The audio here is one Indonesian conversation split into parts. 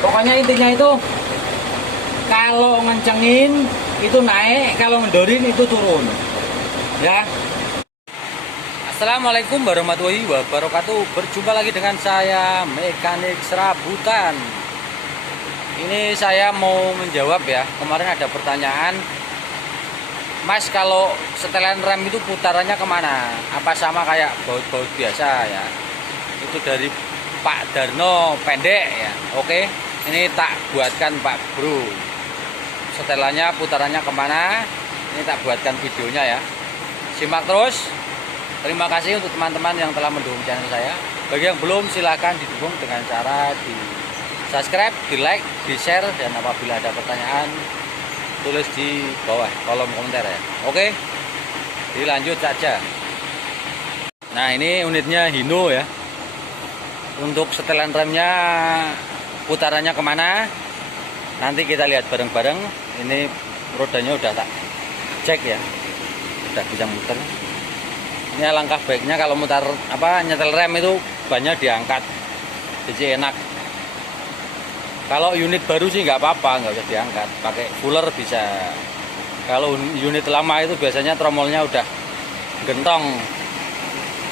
Pokoknya intinya itu kalau ngencengin itu naik, kalau ngendorin itu turun. Ya. Assalamualaikum warahmatullahi wabarakatuh. Berjumpa lagi dengan saya mekanik serabutan. Ini saya mau menjawab ya. Kemarin ada pertanyaan, Mas, kalau setelan rem itu putarannya kemana? Apa sama kayak baut-baut biasa ya? Itu dari Pak Darno pendek ya. Oke, ini tak buatkan Pak Bro. Setelannya putarannya kemana? Ini tak buatkan videonya ya. Simak terus. Terima kasih untuk teman-teman yang telah mendukung channel saya. Bagi yang belum, silahkan didukung dengan cara di subscribe, di like, di share, dan apabila ada pertanyaan tulis di bawah kolom komentar ya. Oke, dilanjut saja. Nah, ini unitnya Hino ya. Untuk setelan remnya putarannya kemana, nanti kita lihat bareng-bareng. Ini rodanya udah tak cek ya, udah bisa muter. Ini alangkah baiknya kalau mutar nyetel rem itu bannya diangkat, jadi enak. Kalau unit baru sih nggak apa-apa, nggak usah diangkat, pakai fuller bisa. Kalau unit lama itu biasanya tromolnya udah gentong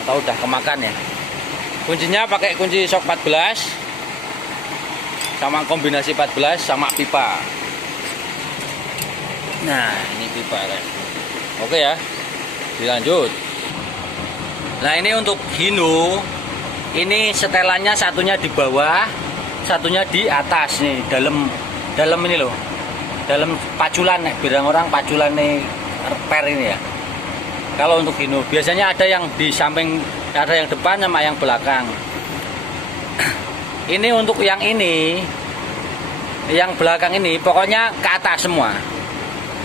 atau udah kemakan ya. Kuncinya pakai kunci shock 14 sama kombinasi 14 sama pipa. Nah, ini pipa kan. Oke ya, dilanjut. Nah, ini untuk Hino, ini setelannya satunya di bawah, satunya di atas nih, dalam ini loh, dalam paculan nih, bilang orang paculan nih per ini ya. Kalau untuk Hino biasanya ada yang di samping, ada yang depan sama yang belakang. Ini untuk yang ini, yang belakang ini pokoknya ke atas semua.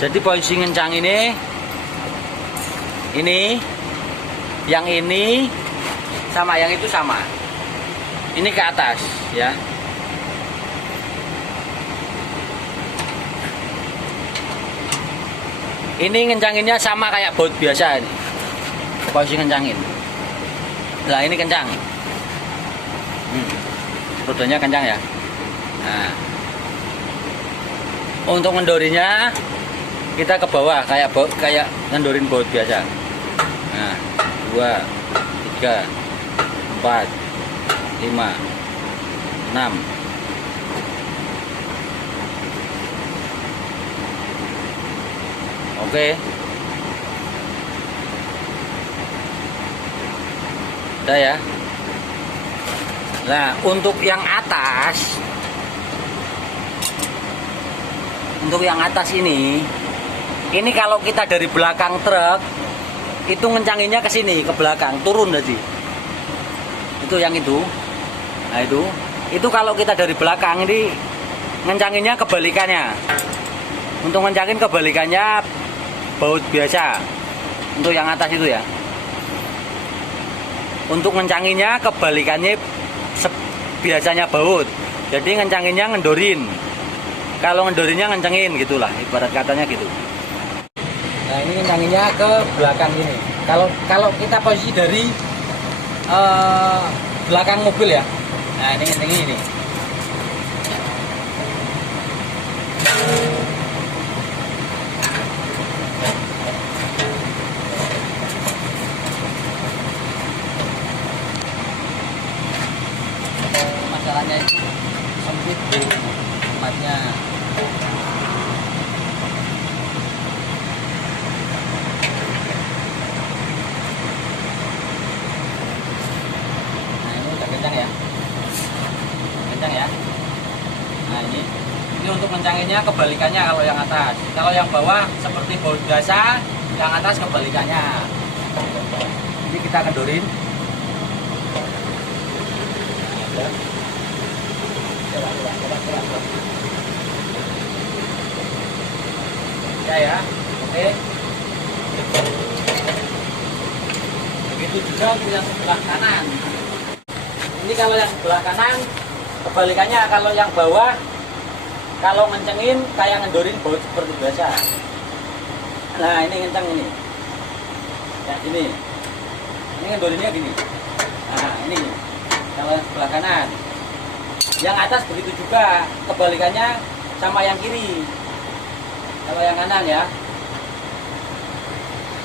Jadi posisi ngencang ini, yang ini sama yang itu sama. Ini ke atas ya. Ini ngencanginnya sama kayak baut biasa ini. Posisi ngencangin. Nah, ini kencang. Rodanya kencang ya. Nah, untuk ngendorinya kita ke bawah kayak ngendorin baut biasa. Nah, 2, 3, 4, 5, 6. Oke. Udah ya. Nah, untuk yang atas, ini kalau kita dari belakang truk itu ngencanginnya ke sini, ke belakang, turun tadi. Itu yang itu. Nah, itu kalau kita dari belakang ini ngencanginnya kebalikannya. Untuk ngencangin kebalikannya baut biasa. Untuk yang atas itu ya. Untuk ngencanginnya kebalikannya biasanya baut. Jadi ngencanginnya ngendorin. Kalau ngendorinnya ngencengin gitulah, ibarat katanya gitu. Nah, ini ngencanginnya ke belakang ini. Kalau kita posisi dari belakang mobil ya. Nah, ini ngencengin ini. Masalahnya itu sempit tempatnya. Kencang ya. Nah, ini untuk kencanginnya kebalikannya kalau yang atas. Kalau yang bawah seperti baut biasa, yang atas kebalikannya. Jadi kita kendorin. Ya. Oke. Begitu juga untuk yang sebelah kanan. Ini kalau yang sebelah kanan kebalikannya, kalau yang bawah kalau ngencengin kayak ngendorin baut seperti biasa. Nah, ini kencang ini. Ya, ini. Ini ngendorinnya gini. Nah, ini. Kalau yang sebelah kanan. Yang atas begitu juga, kebalikannya sama yang kiri. Kalau yang kanan ya.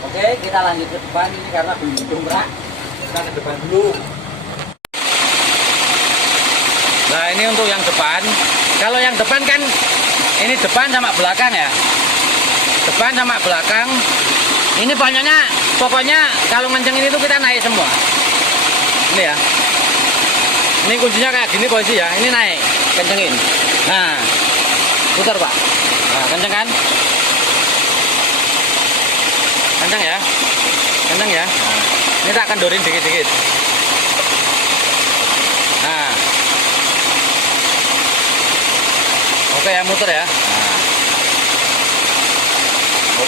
Oke, kita lanjut ke depan ini karena belum jumrak. Kita ke depan dulu. Nah, ini untuk yang depan. Kalau yang depan kan ini depan sama belakang ya. Depan sama belakang. Ini pokoknya kalau ngencengin itu kita naik semua. Ini ya. Ini kuncinya kayak gini posisi ya. Ini naik, kencengin. Nah, putar Pak. Nah, kenceng kan? Kenceng ya. Kenceng ya. Nah, ini tak kendorin dikit-dikit. Nah. Oke ya, muter ya. Nah.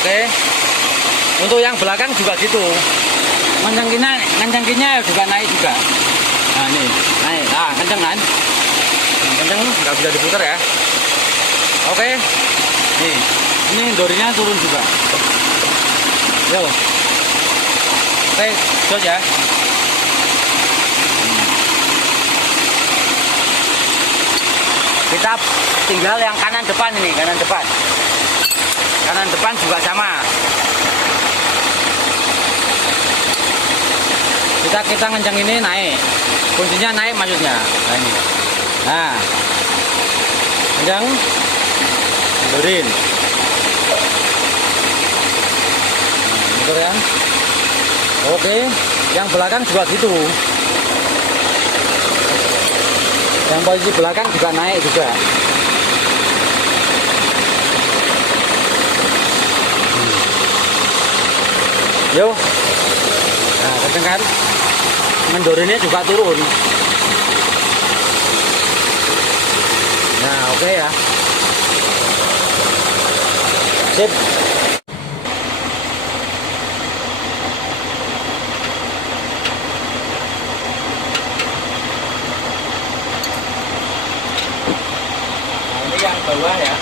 Oke. Untuk yang belakang juga gitu. Kencengnya juga naik juga. Nah, ini naik. Nah, kenceng kan? Kenceng nggak bisa diputar ya. Oke. Nih, ini dorinya turun juga. Yo. Oke, jos ya. Kita tinggal yang kanan depan ini, kanan depan. Kanan depan juga sama. Kita ngenceng ini naik. Kuncinya naik maksudnya. Nah, ini. Nah. Kenceng. Mundurin. Nah, mundur ya. Oke, yang belakang juga gitu. Yang posisi belakang juga naik juga. Yo. Nah, kenceng kan? Mendorinnya juga turun. Nah, oke ya. Sip. Nah, ini yang bawah ya.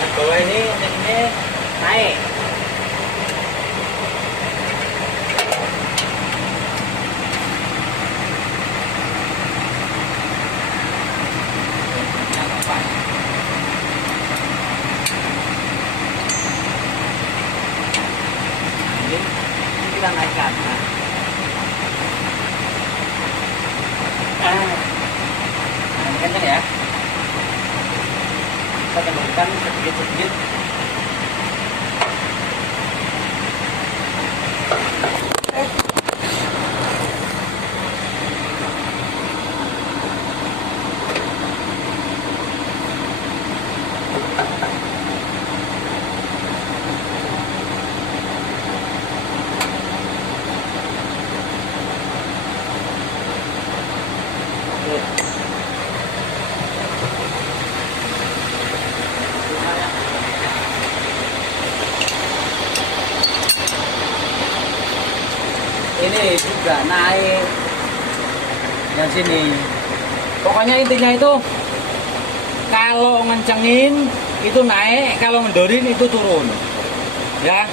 Yang bawah ini naik. Ini kita naikkan. Nah, kenceng ya. Kita kendalikan sedikit-sedikit. Ini juga naik yang sini. Pokoknya intinya itu kalau ngencengin itu naik, kalau ngendorin itu turun ya.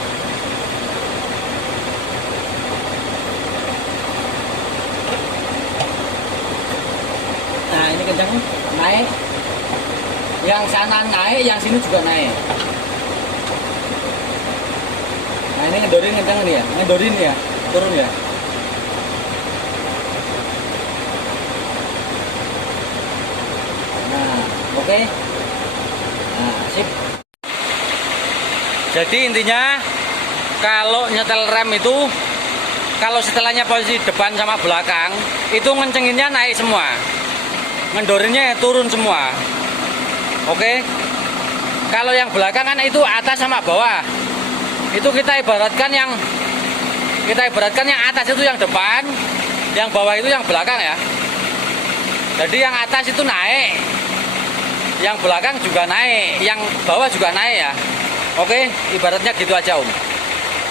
Nah, ini kenceng naik, yang sana naik, yang sini juga naik. Nah, ini ngendorin kenceng nih ya, ngendorin ya, turun ya. Nah, oke. Nah, sip. Jadi intinya kalau nyetel rem itu, kalau setelahnya posisi depan sama belakang itu ngencenginnya naik semua, ngendorinnya turun semua. Oke. Kalau yang belakang kan itu atas sama bawah. Itu kita ibaratkan yang atas itu yang depan, yang bawah itu yang belakang ya. Jadi yang atas itu naik, yang belakang juga naik, yang bawah juga naik ya. Oke, ibaratnya gitu aja Om.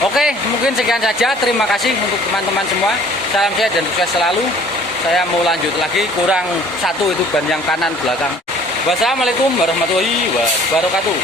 Oke, mungkin sekian saja. Terima kasih untuk teman-teman semua. Salam sehat dan sukses selalu. Saya mau lanjut lagi, kurang satu itu ban yang kanan belakang. Wassalamualaikum warahmatullahi wabarakatuh.